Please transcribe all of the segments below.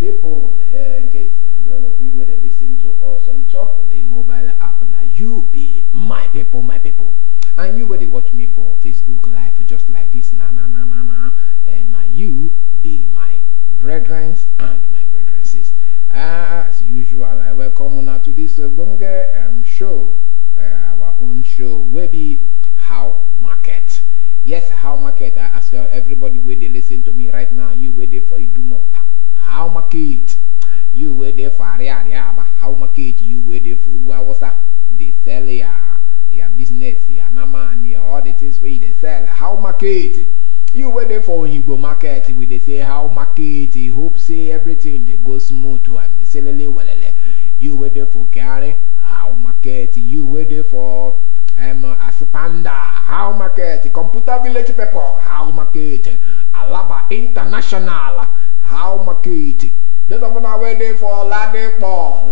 people, in case those of you who listen to us on top of the mobile app, now you be my people, and you will watch me for Facebook Live just like this, and now you be my brethren and my brethren. As usual, I welcome now to this show, our own show, will be How Market. Yes, How Market. I ask everybody where they listen to me right now. You wait there for Idumo. How Market. You wait there for Ariaba. How Market. You wait there for Uguawasa. They sell your business, your nama, and all the things where they sell. How Market. You wait there for Igbo Market. Where they say How Market. He hope say everything they go smooth to and they sell well. You wait there for Kari. How Market. You wait there for Aspanda, How Market, Computer Village people, How Market, Alaba International, How Market. Those of us waiting for Ladepo,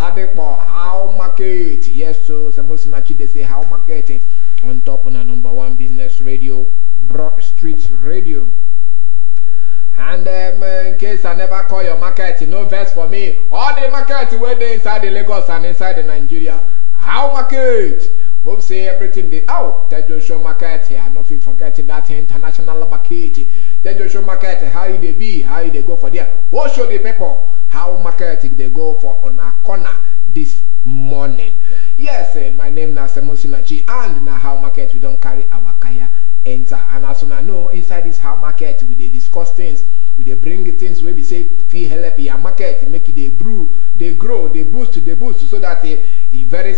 How Market. Yes, so Samosinachi they say How Market on top on a #1 business radio, Broad Street Radio. And in case I never call your market, no verse for me. All the markets where they inside the Lagos and inside the Nigeria. How Market. We'll say everything they Tejo Show Market here. I'm not forgetting that international market. Tejo Show Market, how they be, how they go for there. We'll show the people how market they go for on a corner this morning. Yes, my name is Samosinachi, and now How Market we don't carry our kaya enter. And as soon as I know inside this How Market we they discuss things. We they bring things where we say feel help your market, make it they brew, they grow, they boost, so that very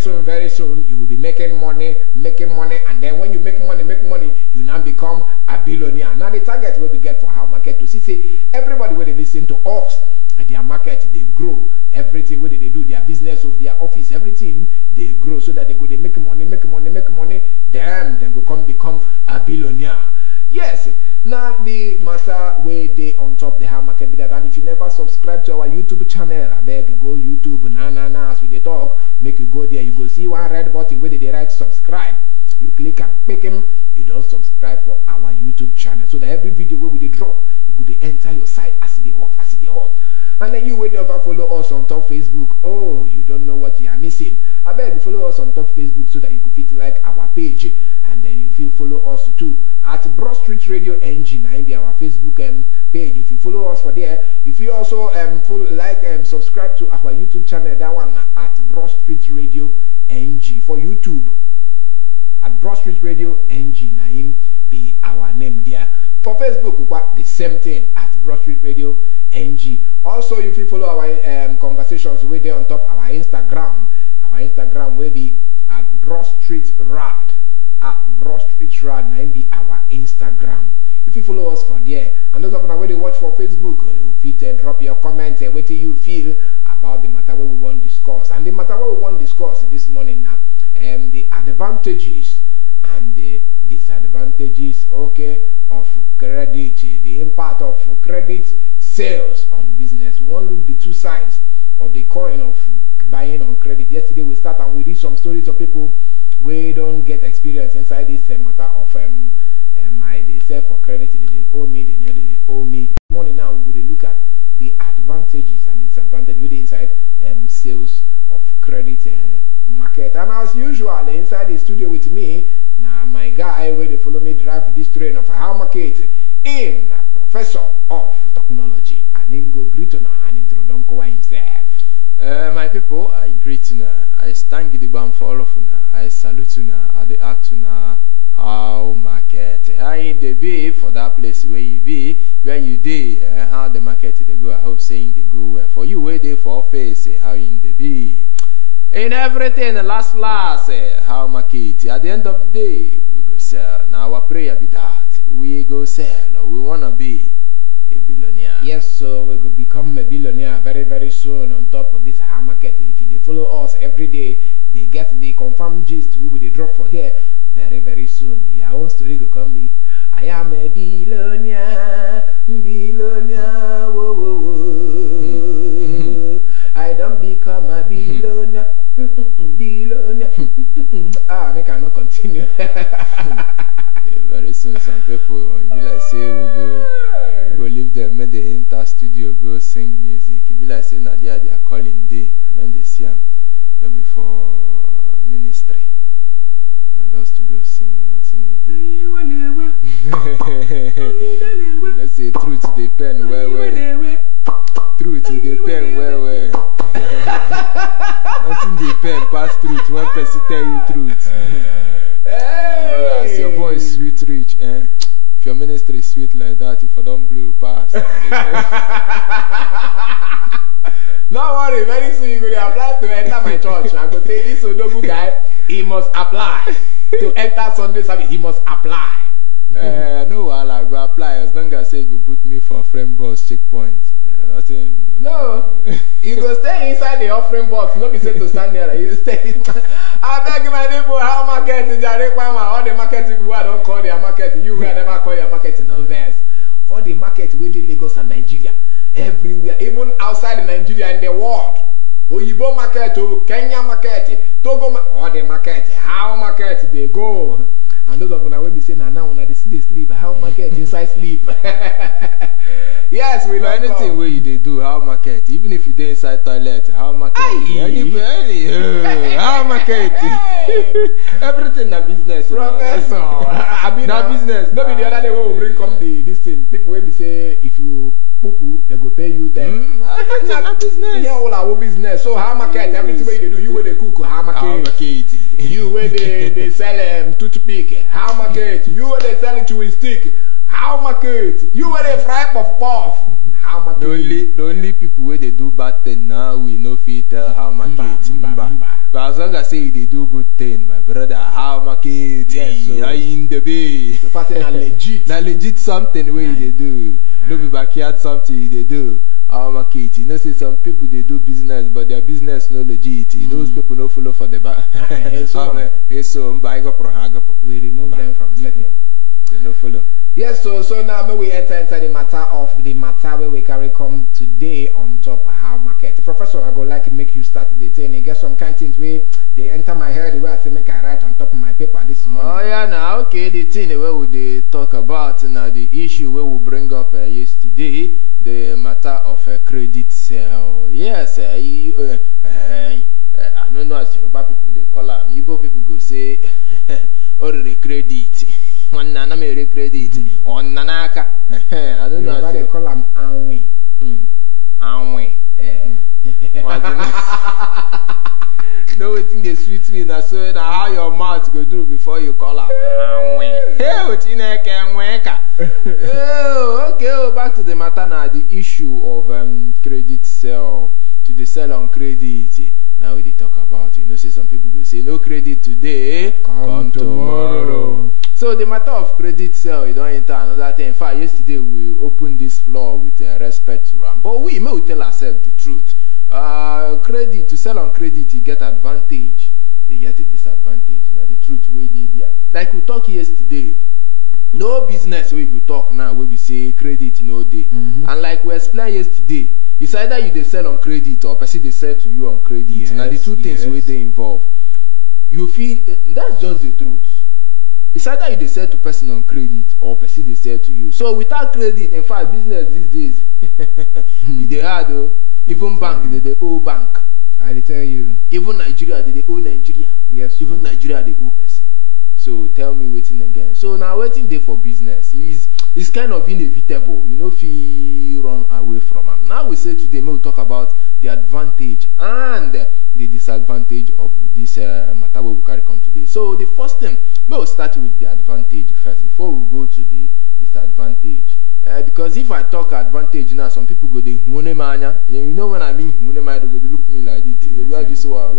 soon you will be making money, and then when you make money, you now become a billionaire. Now the target will be get for How Market to see say everybody when they listen to us and their market they grow, everything where they do their business of their office, everything they grow so that they go they make money, then go become a billionaire. Yes, now the matter where they on top the How Market be that, and if you never subscribe to our YouTube channel, I beg you go YouTube, as we they talk, make you go there, you go see one red button where they write subscribe, you click and pick him, you don't subscribe for our YouTube channel, so that every video where we they drop, you go they enter your site as they hot. And then you will never follow us on top Facebook. Oh, you don't know what you are missing. I beg you follow us on top Facebook so that you could fit like our page. And then if you follow us too at Broad Street Radio NG, now be our Facebook page. If you follow us for there, if you also subscribe to our YouTube channel, that one at Broad Street Radio NG for YouTube. At Broad Street Radio NG, now be our name there. For Facebook, we got the same thing at Broad Street Radio NG. Also, if you follow our conversations, we're there on top our Instagram. Our Instagram will be at Broad Street Rad. At Broad Street Rad, now be our Instagram. If you follow us for there, and those of you where they watch for Facebook, if you drop your comment, what do you feel about the matter where we want to discuss? And the matter where we want to discuss this morning now, the advantages and the disadvantages, okay, of credit, the impact of credit sales on business. We want to look the two sides of the coin of buying on credit. Yesterday we start and we read some stories of people we don't get experience inside this matter of they sell for credit, they owe me, they owe me. Morning now we will look at the advantages and the disadvantages with the inside sales of credit market. And as usual, inside the studio with me, now my guy where they follow me drive this train of How Market in Professor of Technology, and then go greet on and introduce himself. My people, I greet you. I stand gidigba for all of you. I salute you. I the act you. How Market? How in the be for that place where you be, where you dey? How the market they go? I hope saying they go well for you. Where they for face? How in the be? In everything, last, How Market? At the end of the day, we go sell. Now our prayer be that we go sell. We wanna be a billionaire. Yes, so we will become a billionaire very soon on top of this How Market. If they follow us every day, they get the confirmed gist we will drop for here very soon. Your own story will come be I am a billionaire, whoa, whoa, whoa. I don't become a billionaire, billionaire. I cannot continue. Very soon some people will be like say we go leave them, make the enter studio, go sing music. It be be like saying that they are calling day, and then they see them before ministry. Now just to go sing, nothing again. Let's say truth they pen well. Truth they pen well. Nothing they pen past truth. One person tell you truth. Hey. As your voice sweet rich, eh? If your ministry is sweet like that, if I don't blow past. Don't worry, very soon you're going to apply to enter my church. I'm going to say this Odogu guy, he must apply. To enter Sunday service, he must apply. No, I'll go apply as long as say go put me for frame box checkpoint. No, you go stay inside the offering box. Not be said to stand there. You stay. I beg my people, how market is all the market people who don't call their market. You will never call your market no verse. All the market within Lagos and Nigeria, everywhere, even outside Nigeria in the world. Oyibo market, Kenya market, Togo all the market, how market they go. And those of them will be saying, now when they see they sleep, how market inside sleep. Yes, we don't anything where they do, how market, even if you do inside toilet, how market, how market, everything na business. Professor, na business. Maybe the other day we will bring come this thing. People will be say if you poo, they go pay you 10. Na business. Yeah, all our business. So how market, everything where they do, you where they cook, how market. You where they sell toothpick, how market. You where they sell chewing stick, how market. You where they fry puff, how market. The only people where they do bad thing now we no fit tell how market. But as long as say they do good thing, my brother, how market. Yes, so in the bay. So fast na legit. Na legit something where they do. No be backyard something they do. How market. You know say some people they do business, but their business no legit. Those people no follow for the back. We remove them from setting. They no follow. Yes, so now may we enter inside the matter where we carry come today on top of how market. Professor, I go like to make you start the thing. You get some kind of things where they enter my head where I say make I write on top of my paper this morning. Oh yeah, now okay, the thing where we they talk about now the issue where we bring up yesterday, the matter of a credit sale. Yes, I don't know as Yoruba people they call them. Igbo people go say, or the credit. One nana me credit on nanaka. I don't know. They call them anwi. Anwi. No, it's in the sweet me now. So now how your mouth go do before you call them anwi. Hey, what in a can Oh, okay. Oh, back to the matter now. The issue of credit sale to the sell on credit. Now we talk about, you know, say some people go say no credit today, come tomorrow. So the matter of credit sale, you don't enter another thing. In fact, yesterday we opened this floor with respect to them, but we may tell ourselves the truth. Credit to sell on credit, you get advantage, you get a disadvantage. You know the truth we did here. Like we talked yesterday. No business we go talk now where we say credit no day. And like we explained yesterday, it's either you they sell on credit or person they sell to you on credit. Yes, now the two things where they involve. You feel that's just the truth. It's either you they sell to person on credit or person they sell to you. So without credit, in fact, business these days, they hard though. Even bank they owe bank. I tell you. Even Nigeria they owe Nigeria. Yes. Even Nigeria they owe person. So tell me waiting again. So now waiting there for business is kind of inevitable. You know, if you run away from them. Now we say today we'll talk about the advantage and the disadvantage of this matter we will carry come today. So the first thing, we'll start with the advantage first before we go to the disadvantage. Because if I talk advantage now, some people go the hunemanya. You know when I mean hunemanya, they go to look at me like this. We are this one.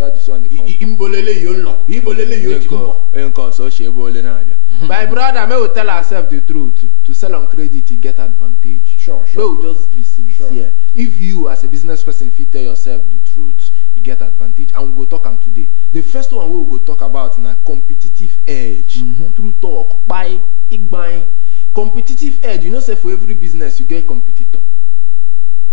My brother, may we tell ourselves the truth. To sell on credit, you get advantage. Sure. We'll just be sincere. Sure. If you, as a business person, fit tell yourself the truth, you get advantage. And we'll go talk on today. The first one we'll go talk about now competitive edge. True talk. Buy, buying. Competitive edge, you know, say for every business you get competitor.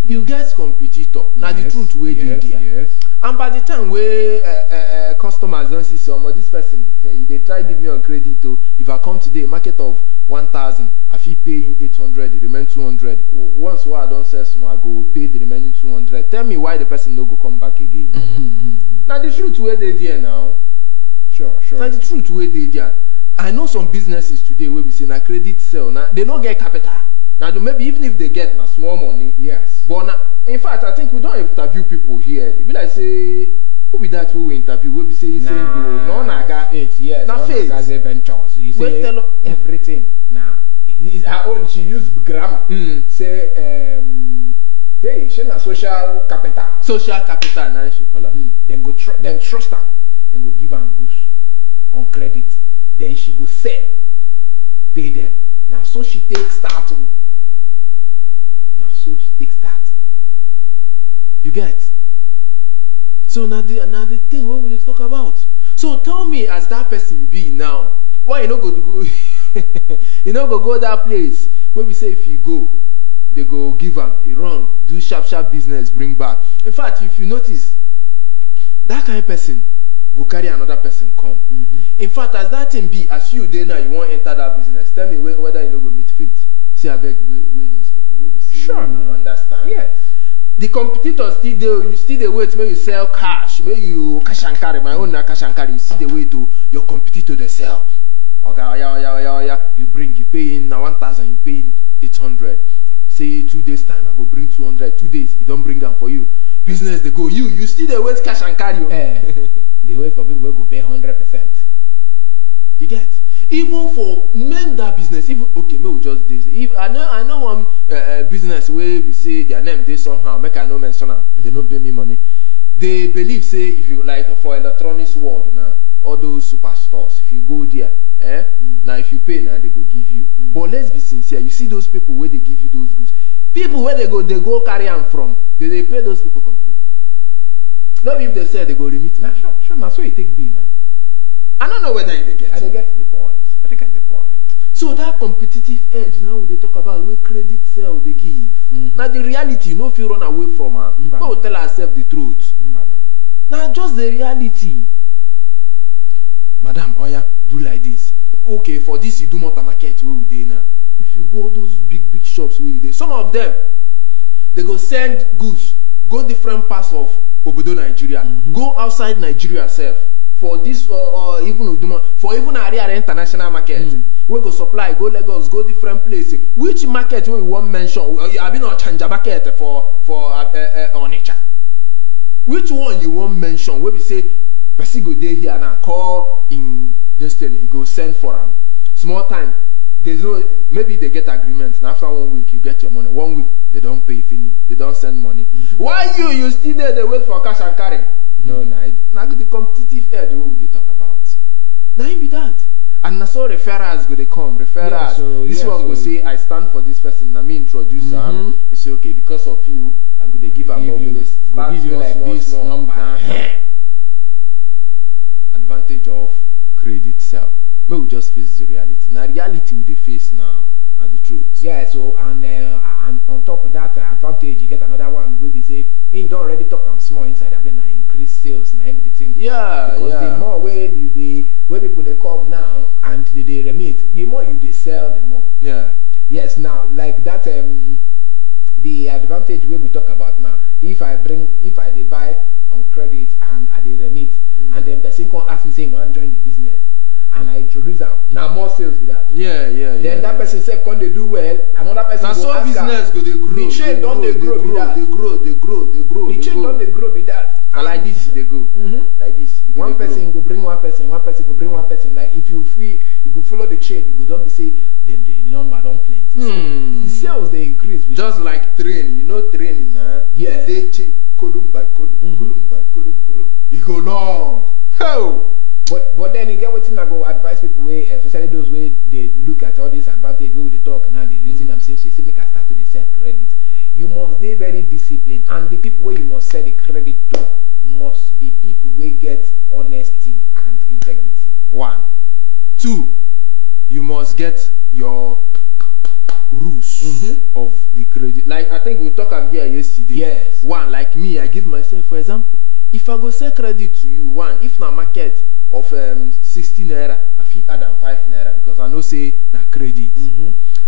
You get competitor. Now the truth where they there. And by the time where customers don't see some this person, hey, they try give me on credit. To if I come today, market of 1,000, I feel paying 800, the remain 200. Once I don't sell some, I go pay the remaining 200. Tell me why the person no go come back again. Now the truth where they there now. Sure. Now the truth where they there. I know some businesses today where we say na credit sell. Now they don't get capital. Now maybe even if they get na small money. Yes. But now, in fact, I think we don't interview people here. It be like say, who be that we interview? We be saying no naga. Yes. Na faith. Ventures. You say tell everything. Now it's her own. She use grammar. Say hey, she na social capital. Social capital. Now she call her. Then go then trust her. Then go give her goods on credit. Then she go sell. Pay them. Now so she takes start. Now so she takes start. You get? So now the thing what will you talk about? So tell me, as that person be now, why you not go to go you not go that place where we say if you go, they go give them a run, do sharp business, bring back. In fact, if you notice, that kind of person go carry another person come. In fact, as that thing be, as you there now, you want enter that business. Tell me whether you not go meet faith. See, I beg, where those people will be saying. Sure, you understand? Yes. The competitors still there, you still the wait, may you sell cash, may you cash and carry, my own cash and carry, you see the way to your competitor they sell. Okay, you bring, you pay in 1,000, you pay in 800. Say 2 days time, I go bring 200. 2 days, he don't bring them for you. Business they go, you still the wait cash and carry. They wait for people who go pay 100%. You get? Even for men that business, even okay, maybe just this. If I know one business where we say their name they somehow make I no mention them. They don't pay me money. They believe say if you like for electronics world now, all those superstores, if you go there, now if you pay now they go give you. But let's be sincere, you see those people where they give you those goods. People where they go carry them from. They pay those people completely. Not if they say they go remit. Nah, sure. Now so you take B now. I don't know whether they get it. I don't get the point. So that competitive edge now when they talk about where credit sell they give. Now the reality, you know if you run away from her. We will tell ourselves the truth. Now just the reality. Madam, Oya, do like this. Okay, for this you do more market where we dey now. If you go those big shops where you dey, some of them they go send goods, go different parts of Obodo Nigeria, go outside Nigeria self. For this or even for even area international market, we go supply, go Lagos, go different places. Which market we want mention? I been on Chanja market for Onitsha. Which one you want mention? Where we say, person go there here now, call in destiny, you go send for them. Small time, there's no maybe they get agreements. And after 1 week you get your money. 1 week they don't pay finish, they don't send money. Why you still there? They wait for cash and carry. No, now the competitive edge what they talk about. Now be that. And now so referrals go they come. Referrals. This one go say I stand for this person. Now me introduce them. You say okay because of you I go they give them. Go give you like this number. Advantage of credit sell. May we just face the reality. Now reality we they face now. Are the truth. Yeah. So and on top of that advantage, you get another one where we say, you don't already talk them small inside the plane, now increase sales, now the thing. Yeah. Because the more where people they come now and they remit, the more you they sell, the more. Yeah. Yes. Now like that the advantage where we talk about now. If I they buy on credit and I they remit, and then person can ask me saying want join the business. And I introduce them. Now more sales with that. Yeah. Then that person said, "Can they do well?" Another person now go so ask business her, go they grow. The chain don't they grow with that. They grow. The chain don't they grow with that. And like this they go. Like this. One person go bring one person. One person go bring one person. Like if you go follow the chain. You go don't be say the number don't plenty. So the sales they increase. With just like training. You know training, nah? Yeah. They column by column, column by column. You go long. How? But then you get what thing I go advise people way, especially those way they look at all this advantage where they talk now they reason themselves say make I start to the sell credit. You must be very disciplined, and the people where you must sell the credit to must be people where get honesty and integrity. 1. 2. You must get your rules of the credit. Like I think we talked here yesterday. Yes. 1, like me, I give myself for example. if I go sell credit to you, one, if na market of 60 naira, I fit add am 5 naira because I know say na credit.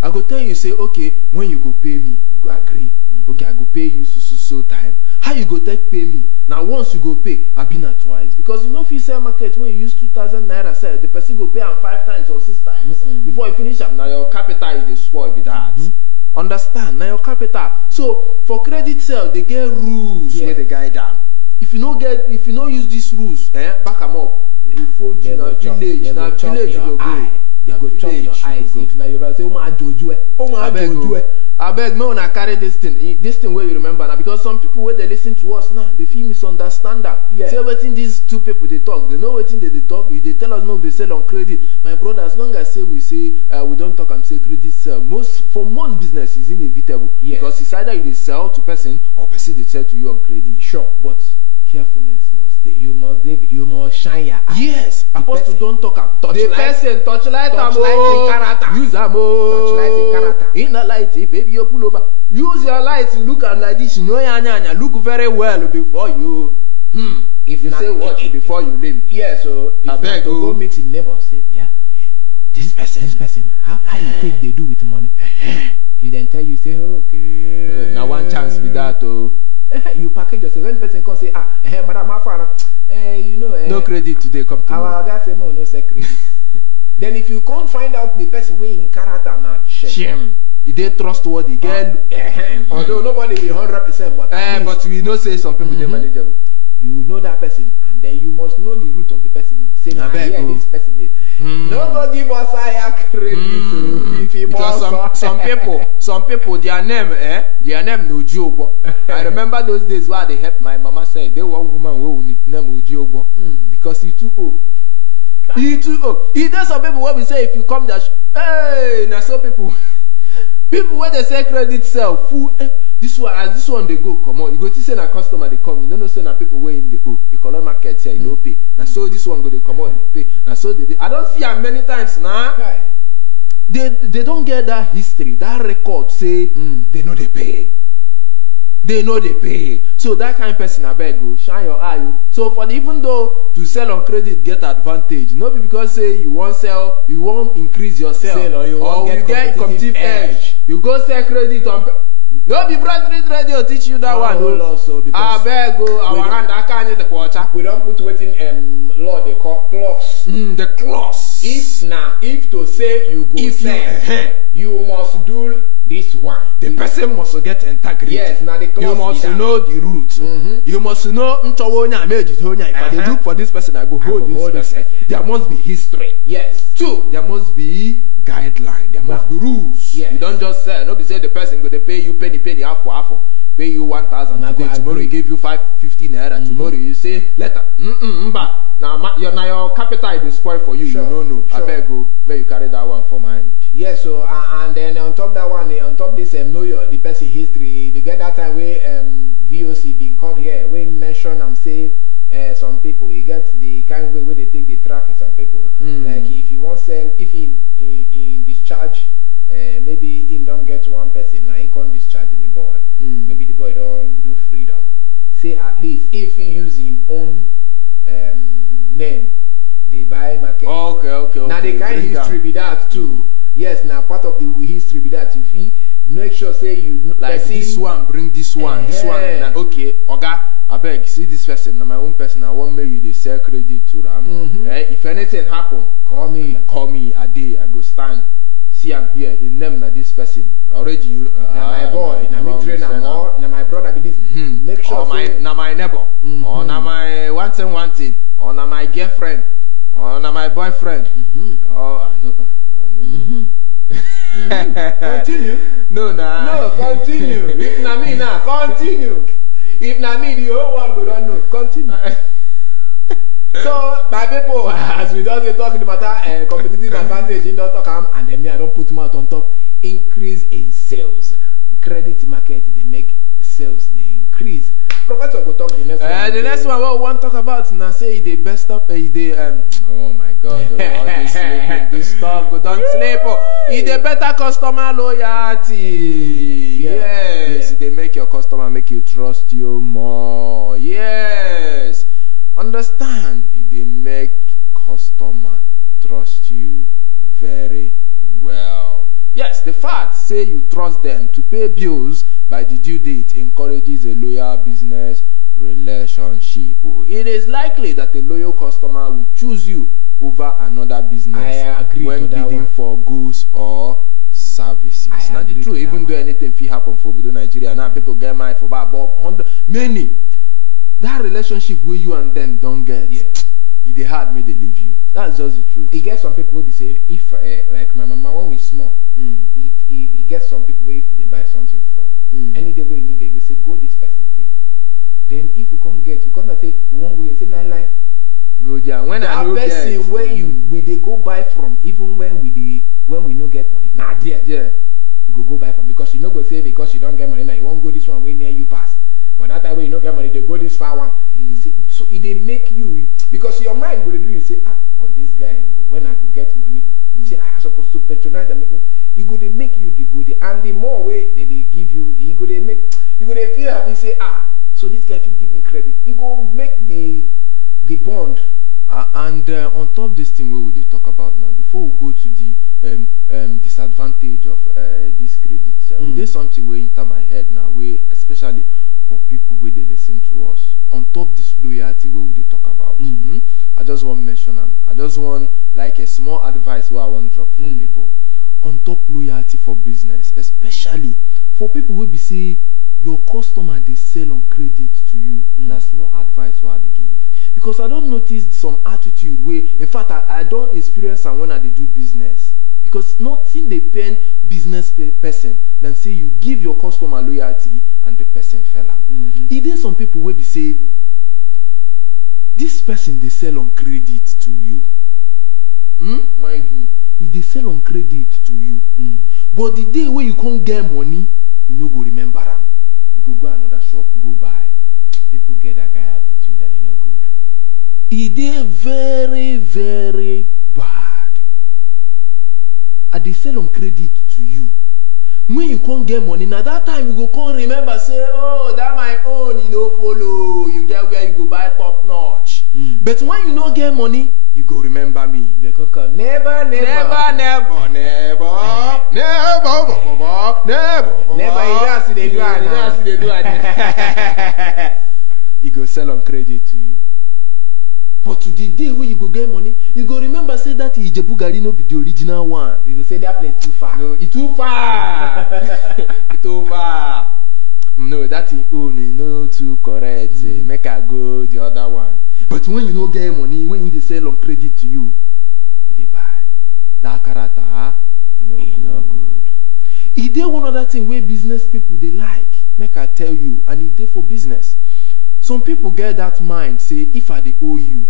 I go tell you say, okay, when you go pay me, we go agree. Okay, I go pay you so time. How you go take pay me? Now once you go pay, I been at twice. Because you know if you sell market when you use 2,000 naira sell, the person go pay am 5 times or 6 times before you finish am. Now your capital is the spoil be that. Understand? Now your capital. So for credit sale, they get rules where they guide them. If you no use these rules, back them up. They go fold you na village. Na village you go go. They go chop your eyes. If now you say, "Oh my doju, oh my doju." I beg, me when I carry this thing where you remember now, because some people where they listen to us now, they feel misunderstand them. Yeah. Say everything these two people they talk, they know what thing they talk. If they tell us maybe they sell on credit, my brother, as long as we say we don't talk and say credit sell, for most business is inevitable. Yes. Because it's either they sell to person or person they sell to you on credit. Sure, but carefulness must stay. you must shine your eye. Yes, apostle don't talk am. The person touchlight am in character. Use am Touchlight in character. In a light, baby, you pull over. Use your light to look at like this. You know, anya. Look very well before you. If you say what before you leave. Yeah, so if you go meet your neighbor, say, yeah, this person, how you think they do with money? He then tell you, say, okay. Now one chance be that you package yourself. When the person come say, madam, you know, no credit today, come to our guy say, no credit. Then if you can't find out the person way in character, not shame. He dey trustworthy, girl. Although nobody be 100%, but we know say some people they manageable. You know that person, and then you must know the root of the person. Say, this person is. No go give us higher credit. Because some people, their name no Ojiogbo. I remember those days where they helped my mama say they one woman who nickname Ojiogbo because he too old. He too old. He does some people where we say if you come there, hey, now some people where they say credit sell full. This one they go come on. You go to say na customer they come. You don't know say na people way in the economic market here you don't pay. Now so this one go they come on they pay. Now so they I don't see how many times now. They don't get that history, that record say they know they pay. They know they pay. So that kind of person I beg go shine your eye. So for even though to sell on credit get advantage, not because say you won't sell, you won't increase your sell or you get competitive edge. You go sell credit on. No be Brethren Radio teach you that one. Also I beg go our hand I can't the quarter. We don't put waiting law they call clause. The clause. If to say you go sell, you must do this one. The person must get integrity. Yes, now the clause. You must know the root. You must know if I dey look for this person, I go hold this person. There must be history. Yes. 2, there must be guideline. There must be rules. Yes. You don't just say, no be say the person go to pay you penny half for half. Pay you 1,000 today. Tomorrow he give you 550 naira. Tomorrow you say later. Now your capital is spoiled for you. Sure. You don't know. Sure. I beg go. May you carry that one for mind. Yes. So and then on top that one, on top this know the person history. They get that time where VOC being called here. We mention and say some people you get the kind way where they take the track. Some people like if you want sell, if in discharge. Maybe he don't get one person now he can't discharge the boy. Maybe the boy don't do freedom. Say at least if he use his own name, they buy market. Okay. Now the kind history be that too. Yes, now part of the history be that if he make sure say you like this one bring this one, this one. Now, okay, Oga, I beg see this person. Now my own person, I want maybe they sell credit to them. If anything happen, call me a day. I go stand. See I'm here in name na this person already you my boy na me trainer or na my brother be this make sure or na my neighbor or na my one thing or na my girlfriend or na my boyfriend or continue no continue if na me now continue if na me the whole world go don't know continue. So, my people, as we don't talk the matter, competitive advantage in don't talk and then me I don't put them out on top. Increase in sales, credit market they make sales they increase. Professor go talk the next one. The next one what we want to talk about now say the best up oh my God, all this sleeping, this talk go don't sleep. The better customer loyalty. Yes, they make your customer make you trust you more. Yes. understand, they make customer trust you very well. Yes, the fact say you trust them to pay bills by the due date encourages a loyal business relationship. It is likely that a loyal customer will choose you over another business when bidding for goods or services. Now the truth, even though anything fit happen for Nigeria, now people get mad for about 100 many. That relationship where you and them don't get, they hard may they leave you. That's just the truth. It gets some people will be say if like my mama when we small, if it gets some people if they buy something from any day where you know get, we say go this person place. Then if we can't get, we can't say we won't go. You say lie. Go there. When that I know person get, where we they go buy from, even when we no get money. Nah, there. Yeah. You go buy from because you no go say because you don't get money now you won't go this one way near you pass. But that time when you don't get money, they go this far one. You see, so it they make you because your mind go to do you say but this guy when I go get money, say I supposed to patronize them. You go they make you the good and the more way they give you, you go they make you go they feel happy say so this guy should give me credit. You go make the bond. And on top of this thing we will talk about now, before we go to the disadvantage of this credit, there's something way into my head now, where especially for people where they listen to us. On top of this loyalty where we talk about, I just want to mention them. I just want like a small advice where I want to drop for people. On top loyalty for business, especially for people who be say your customer they sell on credit to you. That's small advice what they give. Because I don't notice some attitude where, in fact, I don't experience them when I do business. Because nothing they pen business person than say you give your customer loyalty and the person fell out. It is some people where they say, this person they sell on credit to you. Mind me, if they sell on credit to you. But the day where you can't get money, you no go remember them. You go another shop, go buy. People get that kind of attitude and it's no good. It is very, very bad. And they sell on credit to you. When you can't get money, now that time you go can't remember, say, oh, that my own, you know, follow. You get where you go buy top notch. But when you don't get money, you go remember me. They can come. Never. You don't see they do it. You don't see they do it. He go sell on credit to you. But to the day where you go get money, you go remember say that Ijebu Gari no be the original one. You go say that place too far. No, it's too far. It's too far. No, that is no too correct. Make I go the other one. But when you no get money, when they sell on credit to you, they buy. That character, no good. Is there one other thing where business people they like? Make I tell you, and it's there for business. Some people get that mind, say, if I they owe you,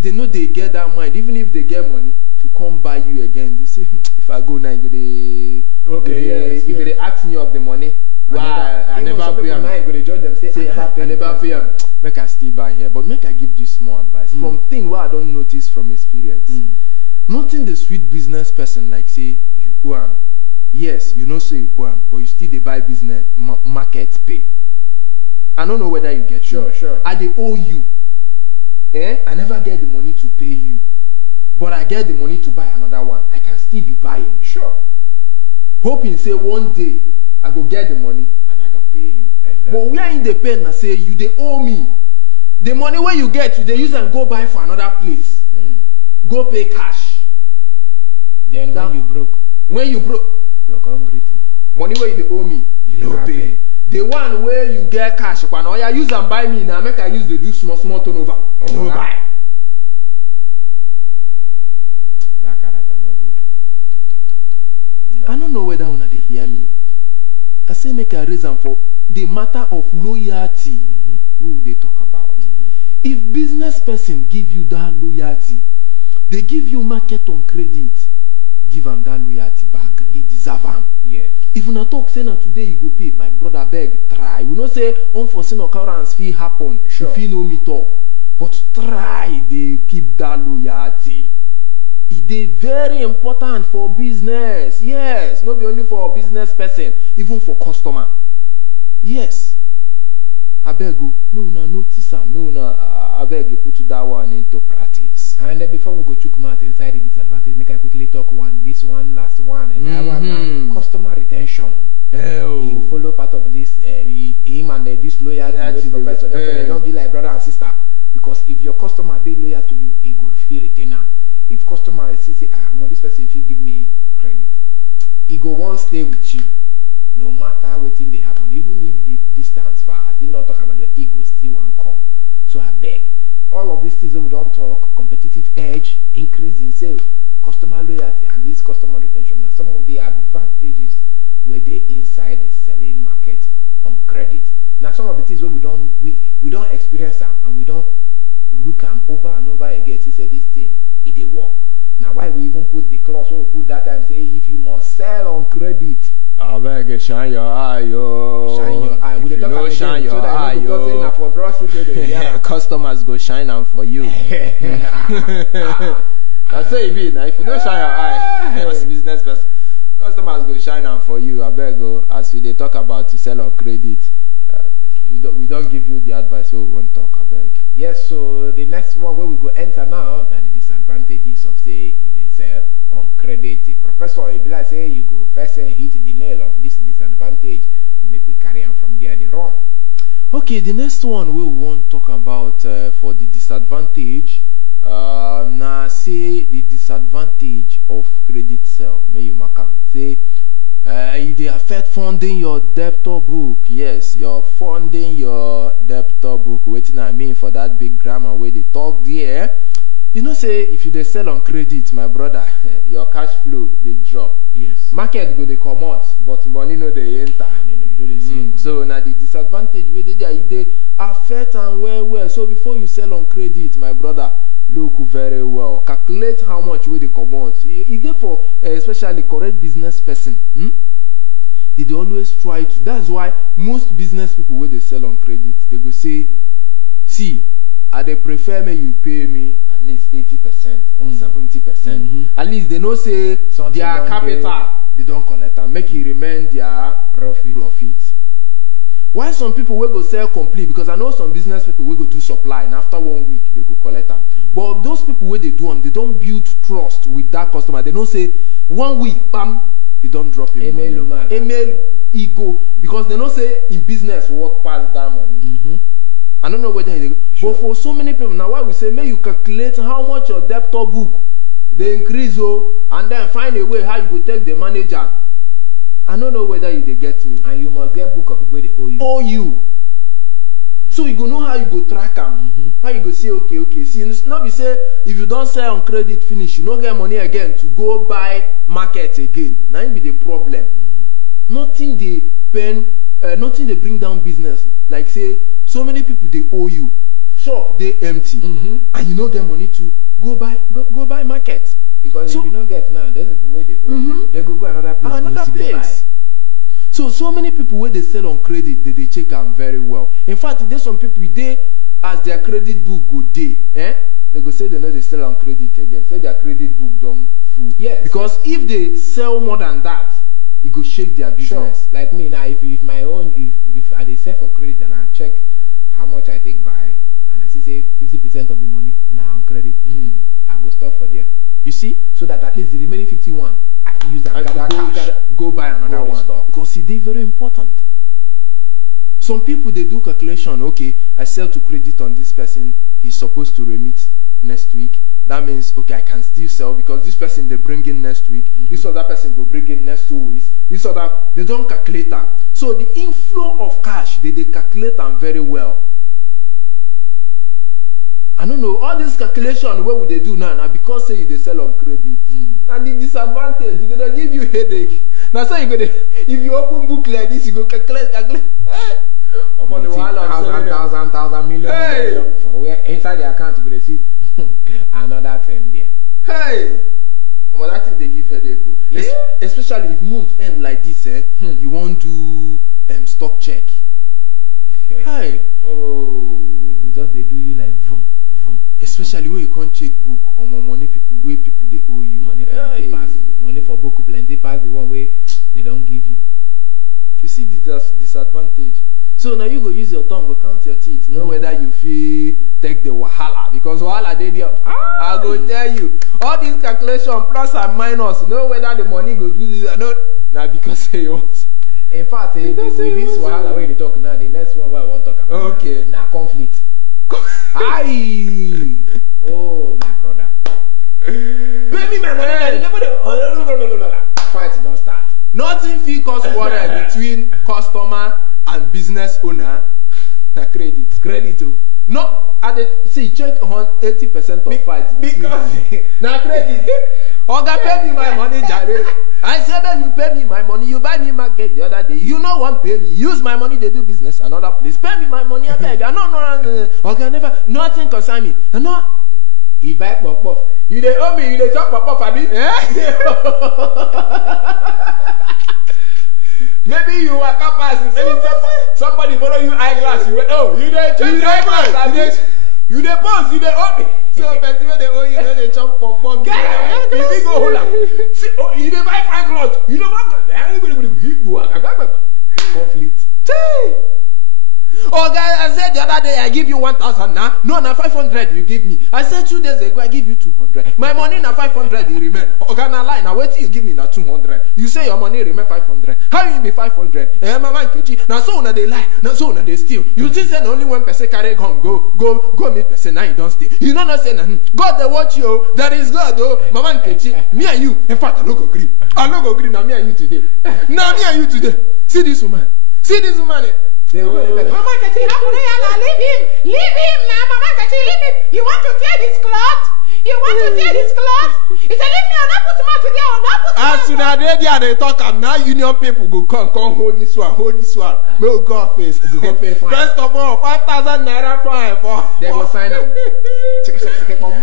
they know they get that mind, even if they get money to come buy you again. They say, if I go now, you go if they ask me of the money, why I never pay them. Go they judge them, say I never pay them. Make I still buy here, but make I give this small advice from thing where I don't notice from experience. Nothing the sweet business person like say you owe am. Yes, you know say you owe am, but you still they buy business market pay. I don't know whether you get sure. I they owe you. I never get the money to pay you. But I get the money to buy another one. I can still be buying. Sure. Hoping say one day I go get the money and I go pay you. Exactly. But we are in the pen and say you they owe me. The money where you get, you they use and go buy for another place. Go pay cash. Then when you broke, you come greet me. Money where you they owe me, you don't pay. The one where you get cash, I use and buy me now. Make I use the do small turnover. You don't buy. That character no good. No. I don't know whether one they hear me. I say make a reason for the matter of loyalty. Who they talk about? If business person give you that loyalty, they give you market on credit. Give them that loyalty back. He deserve them. Yeah. If you not talk, say now today you go pay, my brother beg, try. We not say unforeseen occurrence fee happen. Sure. If you know meet up. But try, they keep that loyalty. It is very important for business. Yes. Not be only for a business person, even for customer. Yes. I beg you, me una notice, me una I beg you put that one into practice. And then before we go chook mouth inside the disadvantage, make I quickly talk this one, last one, and that one, customer retention. You follow part of this, him and this loyalty professor. They don't be like brother and sister. Because if your customer be loyal to you, he will feel retainer. If customer say, this person if he give me credit, he go one stay with you. No matter what thing they happen, even if the distance far, I still not talk about the ego still won't come. So I beg. All of these things we don't talk, competitive edge, increase in sales, customer loyalty, and this customer retention are some of the advantages where they inside the selling market on credit. Now some of the things where we don't experience them and we don't look them over and over again to say this thing, it they work. Now why we even put the clause where we put that time say if you must sell on credit. I beg shine your eye, yo. Shine your eye. If you know shine your eye, yo. For customers go shine them for you. That's what it mean. If you don't shine your eye as a business person, customers go shine them for you. I beg go. As we they talk about to sell on credit, we don't give you the advice we won't talk. I beg. Yes. So the next one where we go enter now, now the disadvantages of say if they sell on credit. Professor Ibila say you go first hit the nail of this disadvantage. Make we carry on from there. They run. Okay, the next one we want to talk about for the disadvantage. Now say the disadvantage of credit sale. May you mark say they affect funding your debtor book. Yes, you're funding your debtor book. Waiting I mean for that big grammar where they talk there. You know, say if you they sell on credit, my brother, your cash flow they drop. Yes. Market go they come out, but money no they enter. So now the disadvantage where they affect and well. So before you sell on credit, my brother, look very well. Calculate how much will they come out. It for especially correct business person. They always try to. That's why most business people where they sell on credit, they go say, see, they prefer me you pay me at least 80% or 70%. At least they know say something their capital they don't collect them. Make it remain their profit. Why some people will go sell complete? Because I know some business people will go do supply and after 1 week they go collect them. But those people where they do them, they don't build trust with that customer. They don't say 1 week, bam, they don't drop him money. Email ego because they don't say in business what pass that money. I don't know whether they but for so many people now why we say may you calculate how much your debtor book they increase and then find a way how you go take the manager. I don't know whether you they get me. And you must get book of people where they owe you. So you go know how you go track them. How you go say okay. See, it's not be say if you don't sell on credit finish, you don't get money again to go buy market again. Now it be the problem. Nothing they pen, nothing they bring down business. Like say so many people they owe you. Shop they empty, and you don't get money to go buy market. Because if you don't get now, there's people where they owe you. They go another place. Another place. So many people where they sell on credit, they check them very well. In fact, there's some people they as their credit book go day, they go say they know they sell on credit again. Say their credit book don't full. Yes. Because if they sell more than that, it go shake their business. Sure. Like me now, if my own if I sell for credit and I check how much I take buy and I see say 50% of the money now on credit, I go stop for there. You see? So that at least the remaining 51 I can use that go buy another one. Because it is very important. Some people they do calculation, okay, I sell to credit on this person, he's supposed to remit next week. That means okay, I can still sell because this person they bring in next week, this other person will bring in next 2 weeks, this other they don't calculate them. So the inflow of cash they calculate them very well. I don't know, all this calculation, what would they do now? Now because say they sell on credit. Now the disadvantage, you're gonna give you headache. Now say you're gonna if you open book like this, you go calculate. I'm on the thousand million. Hey! For where inside the account you're gonna see another thing there. Hey! That thing they give headache. Yeah? Especially if months end like this, you won't do stock check. Hey! Just they do you like vroom. Especially when you can't check book on more money people they owe you. Money plenty pass. Money for book plenty pass the one way they don't give you. You see this disadvantage. So now you go use your tongue, go count your teeth, know whether you feel take the wahala because wahala dey there. I go tell you all this calculation plus and minus, know whether the money go do this or not. Now because say you want. In fact, with this wahala wey dey talk now, the next one wey I wan talk about. Okay. Na conflict. Aye. Oh my brother. Pay me my money. Fight don start. Nothing fit cause quarrel between customer and business owner. Na credit. Credit o. No, see, check on 80% of fights. Because na credit. Oga pay me my money, jare. I said that you pay me my money. You buy me market the other day. You no wan pay me. Use my money, they do business another place. Pay me my money, I beg. No. Oga never. Nothing concern me. No. He buy pop. You dey owe me. You dey talk pop, abi? Maybe you waka pass. Maybe somebody borrow you eyeglass. You went, oh, you dey change eyeglass. You dey pause. You dey owe me. So, but when they owe you, then they chop pop. If you go hold up. See, oh, you dey buy fine clothes. You don't want conflict. Oh, guys, I said the other day I give you 1,000 now. No, na 500 you give me. I said 2 days ago I give you 200. My money na 500 you remain. Okay, na lie. Now wait till you give me na 200. You say your money remain 500. How you be 500? Mama Nkechi. Now so una they lie. Now so una they steal. You think say only one person carry gun go meet person now you don't steal. You know not say God they watch you. There is God oh. Mama Nkechi. Me and you. In fact I no go green. I no go green. Now me and you today. Now me and you today. See this woman. See this woman. They will go like, Mama Nkechi, how could I leave him? Leave him now, Mama Nkechi, leave him. You want to tear his cloth? You want to tear his cloth? He said, leave me, I'll not put him out today, I'll not put him out. As soon as they talk, and now union people go come hold this one. No God face. go pay fine. First of all, 5,000 naira fine for. They will sign up.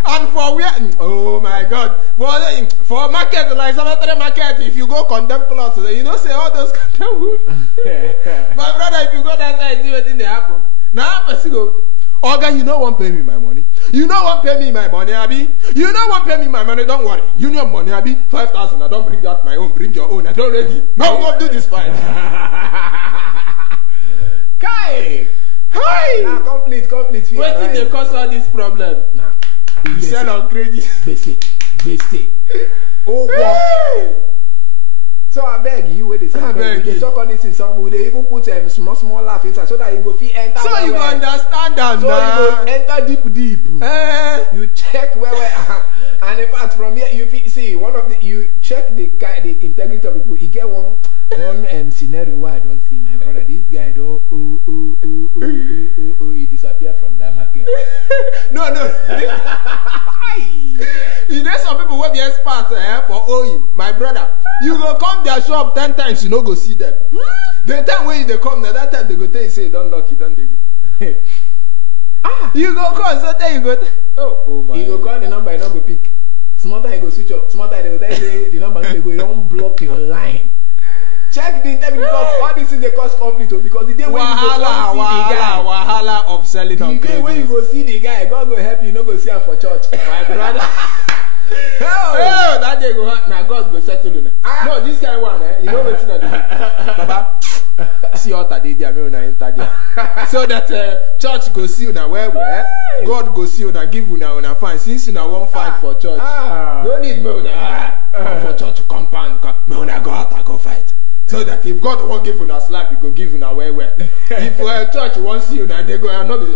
And for where? Oh my God! For market like cemetery market, if you go condemn clothes, you know say all those condemn. My brother, if you go that side, see what in the happen. Now person go. Oga, you no wan pay me my money. You no wan pay me my money, Abi. You no wan pay me my money. Don't worry. Union money, Abi. 5,000. I don't bring out my own. Bring your own. I don't ready. No, go do this fight. Kai. Hi. Nah, complete. What did they cause all this problem? Nah. You sell on credit. Bese. Oh, wow. So I beg you, where they say, they talk all this in some way, they even put small laugh inside so that you go feel enter. So you go understand that so now. you go enter deep. You check where and in fact from here you see one of the you check the integrity of the people. You get one scenario where I don't see my brother. This guy don't he disappeared from that market. No. You know some people will be experts for owing. My brother, you go come their shop 10 times, you no go see them. The time when they come, that time they go tell you say don't lucky, don't they go. You go call, so then you go. Oh my. You go call the number, you don't go pick. Small time you go switch off. Small time they go tell you the number they go. You don't block your line. Check the integrity because all this is a cause conflict because the day when you go see the guy, wahala of selling on credit. The day when you go see the guy, God go help you. No go see him for church. My brother. Oh, that day go now God go settle you. No, this guy one, you know what's not doing. Baba, see all that day, me una enter there. So that church go see una where God go see una give una fine. Since una won't fight for church, no need me una for church compound. Me una go out and go fight. So that if God won't give una slap, he go give una where. If church won't see una, they go not be.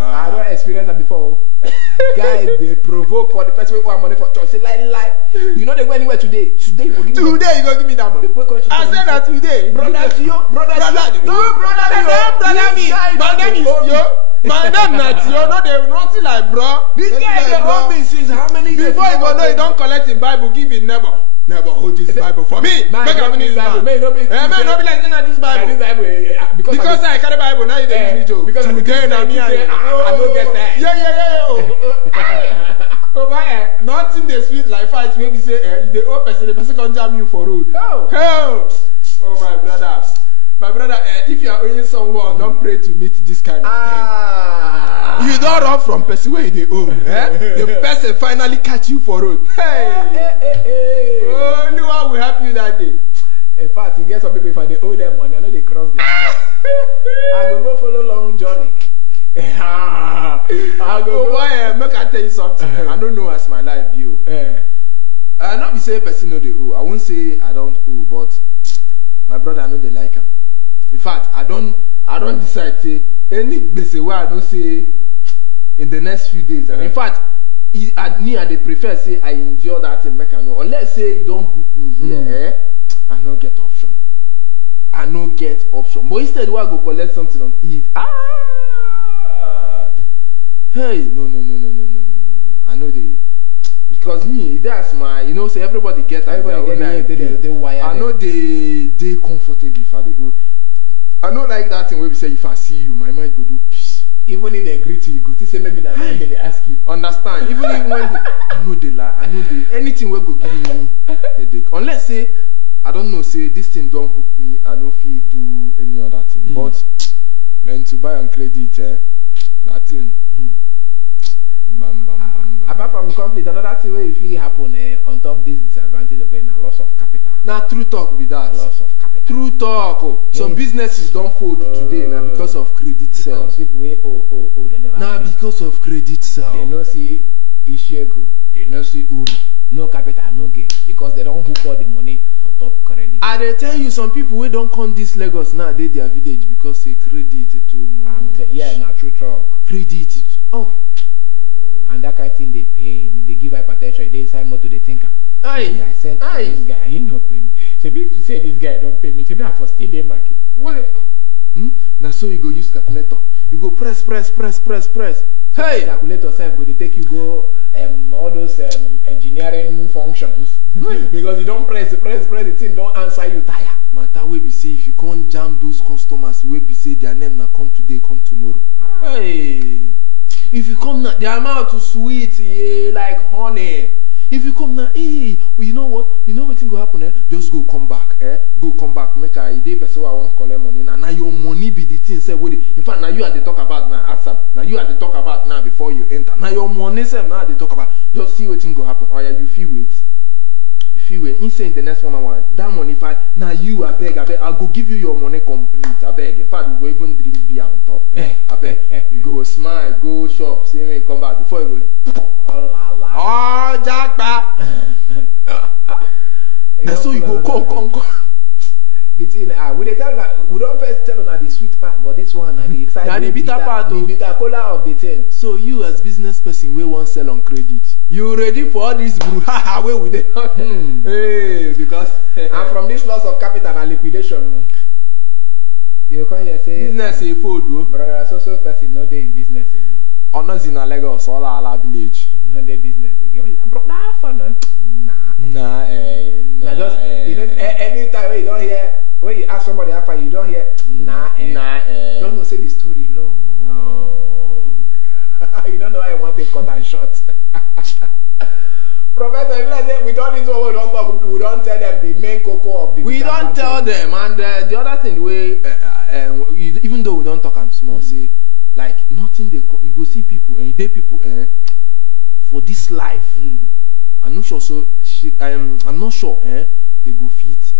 I don't experience that before. Guys, they provoke for the person who want money for church. Say lie. You know they go anywhere today. Today you go give me. Today you go give me that money. I said that today. Brother to you. Brother My name not you. No, they nothing like bro. This guy they owe me since how many years? Before you go know, you don't collect the Bible, give it never. Never hold this Bible for me. Make this Bible. May not be like this Bible. Because I carry Bible now. You don't use me joke. Because today now me I don't get that. Yeah. Over here, nothing they sweet like fight. Maybe say the old person, the person can jam you for road. Oh my brother. My brother, if you are owing someone, don't pray to meet this kind of thing. You don't run from person where they owe. The person finally catch you for road. Only one will help you that day. In fact, you get some people, if they owe them money, I know they cross the street. I go follow long journey. tell you something. I don't know as my life be. I not be say person know they owe. I won't say I don't owe, but my brother I know they like him. In fact, I don't decide say any basic where I don't say in the next few days. In fact, I they prefer say I endure that thing make I know. Unless say you don't hook me here, I no get option. I no get option. But instead, why go collect something on it? Hey, no. I know because me, that's my, you know, say everybody get their own life. I know they comfortable for the. I know like that thing where we say if I see you, my mind go do peace. Even if they greet you, go to say maybe that when they ask you. Understand? Even if when I know they lie, I know they anything will go give me headache. Unless say I don't know, say this thing don't hook me, I know if you do any other thing. But man, to buy on credit, that thing. Bam. Apart from conflict, another thing where if it happen on top this disadvantage of getting a loss of capital. Now true talk with that. Loss of capital. True talk. Oh. Some businesses don't fold today now because of credit sales. People they never. Now because of credit sales. They no see Ishego. They no see Uru. No capital, no gain because they don't hook all the money on top credit. I they tell you some people who don't come this Lagos now they their village because they credit too much. Yeah, not true talk. Credit it. Oh. And that kind of thing they pay, they give hypertension, they inside motor, they think. I said, this guy, he no pay me. So big to say this guy don't pay me, so I for still the market. Why? Now so you go use calculator. You go press. So hey! Calculator self go they take you go all those engineering functions. Because you don't press the thing don't answer you tire. Matter will be say if you can't jam those customers will be say their name now come today, come tomorrow. Hey! If you come now, the amount too sweet, yeah, like honey. If you come now, hey, well, you know what? You know what thing go happen, Just go come back, Go come back, make a day person I won't collect money. Now your money be the thing, say, in fact, now you have to talk about now, ASAP. Now you have to talk about now before you enter. Now your money, say, now they talk about. Just see what thing go happen. Oh yeah, you feel it. Insane the next 1 hour. That money, if I you I beg, I'll go give you your money complete. I beg. In fact, we go even drink beer on top. I beg. You go smile, go shop, see me come back before you go. Oh, jackpot. That's so you go come. The thing, we don't first tell on the sweet part, but this one the side the bitter part, the bitter cola of the thing. So you as business person we won't sell on credit. You ready for all this brew? Where with it? Hey, because and from this loss of capital and liquidation, you can hear say business a food, brother. So person no day in business again. Honors in a Lagos, all our village. No day business again. Brother, fun, Nah. Just you know, every time when you don't hear. When you ask somebody after you don't hear don't know say the story long. No. You don't know why I want to cut and short. Professor, with all this one we don't talk, we don't tell them the main cocoa of the. We don't tell them, and the other thing way, even though we don't talk, I'm small. Say like nothing. You go see people and they people for this life. I'm not sure. So I'm not sure. They go fit.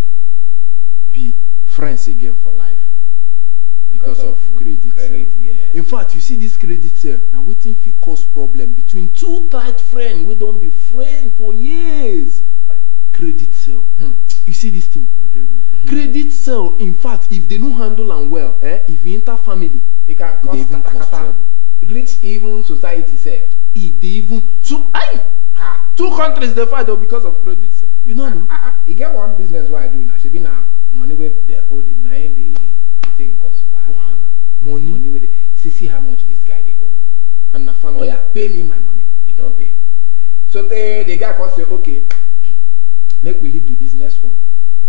Be friends again for life because of credit. Yeah. In fact, you see this credit now waiting fee cause problem between two tight friends we don't be friends for years. Credit sale. You see this thing? Credit sale, in fact, if they don't handle them well, if you enter family, it can cause even cause trouble. Reach even society self. They even so two countries they fight because of credit sale. You know. You get one business what I do now. She be now money where they owe the 9 the thing cost money where they see how much this guy they owe. And the family. Oh yeah, pay me my money. He don't pay. So the guy can say, okay, make we leave the business on.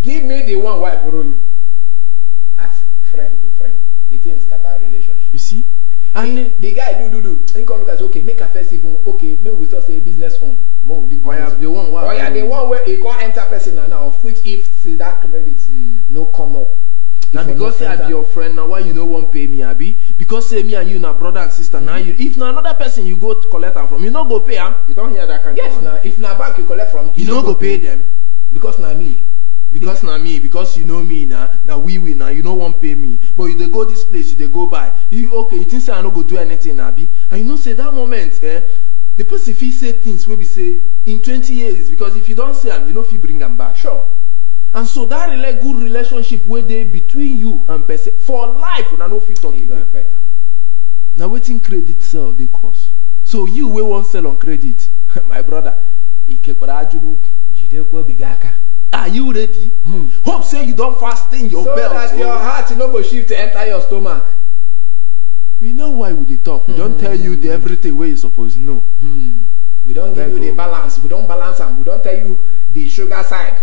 Give me the one where I borrow you. As friend to friend. The thing scatter relationship. You see? And the guy do. He come look at okay, make a first even okay, maybe we still say business own. More leave business. The one where the one where he can't enter person now, of which if see that credit no come up. Now because say I be your friend now, why you no want pay me, Abi? Because say me and you na brother and sister. Now you if na another person you go to collect them from, you no go pay them. You don't hear that kind of thing. Yes, now if na bank you collect from, you no go pay them. Because na me. Because na me, because you know me now we now you no want pay me. But you they go this place, you they go by. You okay, you think say I no go do anything, Abi? And you know say that moment, the person fit say things wey be say in 20 years, because if you don't say am, you no fit bring am back. Sure. And so that good relationship wey dey between you and person for life, una no fit talk E go again. affect am. Na wetin credit sell dey cost. So you wey wan sell on credit, my brother, ikekwara aju n'ukwu. Jidekwa biga aka. Are you ready? Hope say you don fasten your So belt. that your heart no go shift to enter your stomach. We know why we dey talk. We don't tell you the everything wey you suppose know. We don't give you the balance. We don't balance am. We don't tell you the sugar side.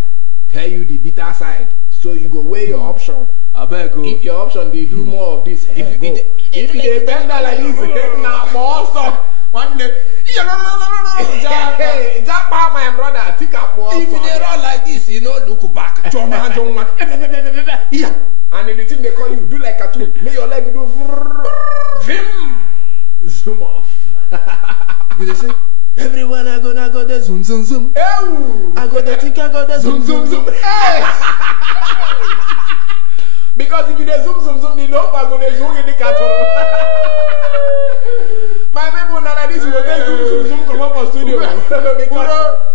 Tell you the bitter side. So you go weigh your option. Abeg o. If your option they do more of this, if you dey bend down like this, now for also one day. Japa my brother, take up one. If you dey run like this, you no look back. Choma, choma. Yeah. And if the thing they call you, do like a cartoon. Make your leg do vim. Zoom off. You dey say, everyone I go there zoom zoom zoom. Ew. I go there think I go there zoom zoom zoom. Hey. Because if you dey zoom zoom zoom, the number go dey zoom in the cartoon. My people now like this, you go take zoom zoom zoom come up for studio.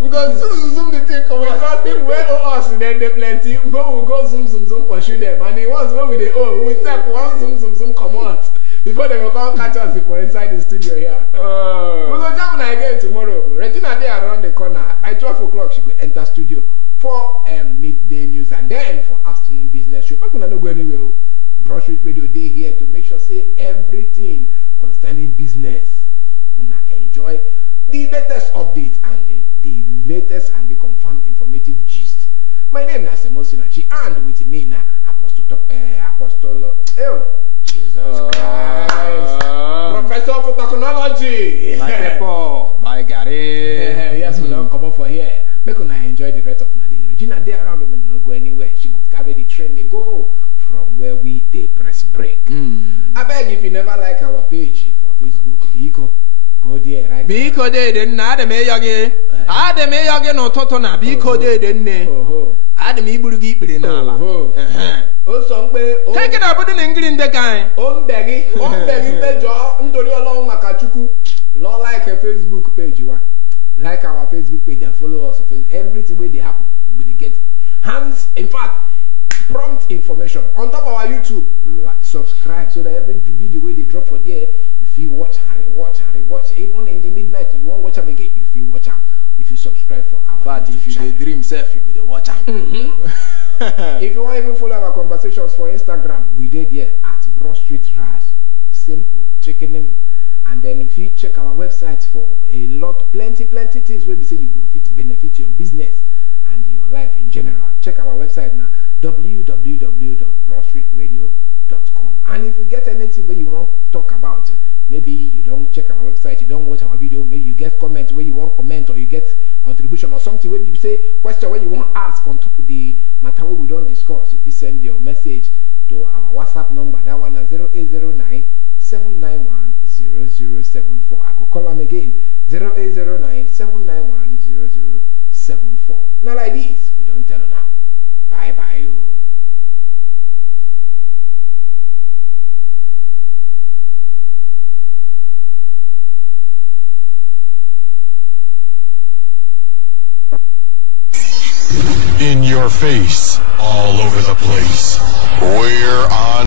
because zoom zoom the thing come. Because people wey owe us then they plenty. We go zoom zoom zoom pursue them, and the ones wey we dey owe, we step one zoom zoom zoom come out before they go come catch us for inside the studio here. We go jam una again tomorrow. Regina dey around the corner. By 12 o'clock she go enter studio for midday news, and then for afternoon business show. Make una no go anywhere. Broad Street Radio dey here to make sure say everything concerning business una enjoy the latest updates and the latest and the confirmed informative gist. My name is Semo Sinachi, and with me now Apostle Jesus Christ, Professor of Technology. My people, by Gary. Yes, we don't come up for here. Make una enjoy the rest of the day. Regina dey around, we no go anywhere. She go carry the train, they go from where we dey press break. I beg, if you never like our page for Facebook, go there right Biko de na ade me yoge. Ade me yoge no toto na biko de nne. Oh, Ade me iburu gi ikpere na ala. ó sọ pé Take it up in English de kan. ó ń bẹ̀gí péjọ nítorí Ọlọ́run màkà Chukwu lọ like a Facebook page wa, like our Facebook page and follow us on Facebook. Everything wey dey happen we dey get hands, in fact prompt information on top of our YouTube. Subscribe so that every video wey dey drop for there you fit watch and rewatch. Even in the midnight you wan watch am again, you fit watch am if you subscribe for our But YouTube if you channel. dey dream self, you go dey watch am. If you want to even follow our conversations for Instagram, we did there at Broad Street Rad. Simple, checking them. And then if you check our website for a lot, plenty things where we say you go fit benefit your business and your life in general. Check our website now, www.broadstreetradio.com. And if you get anything where you want to talk about, maybe you don't check our website, you don't watch our video, maybe you get comment where you want comment, or you get contribution or something where you say question where you want to ask on top of the matter where we don't discuss. If you send your message to our WhatsApp number, that one is 0809 791 0074. I go call them again, 0809 791 0074. Not like this, we don't tell them now. Bye bye. In your face, all over the place. We're on.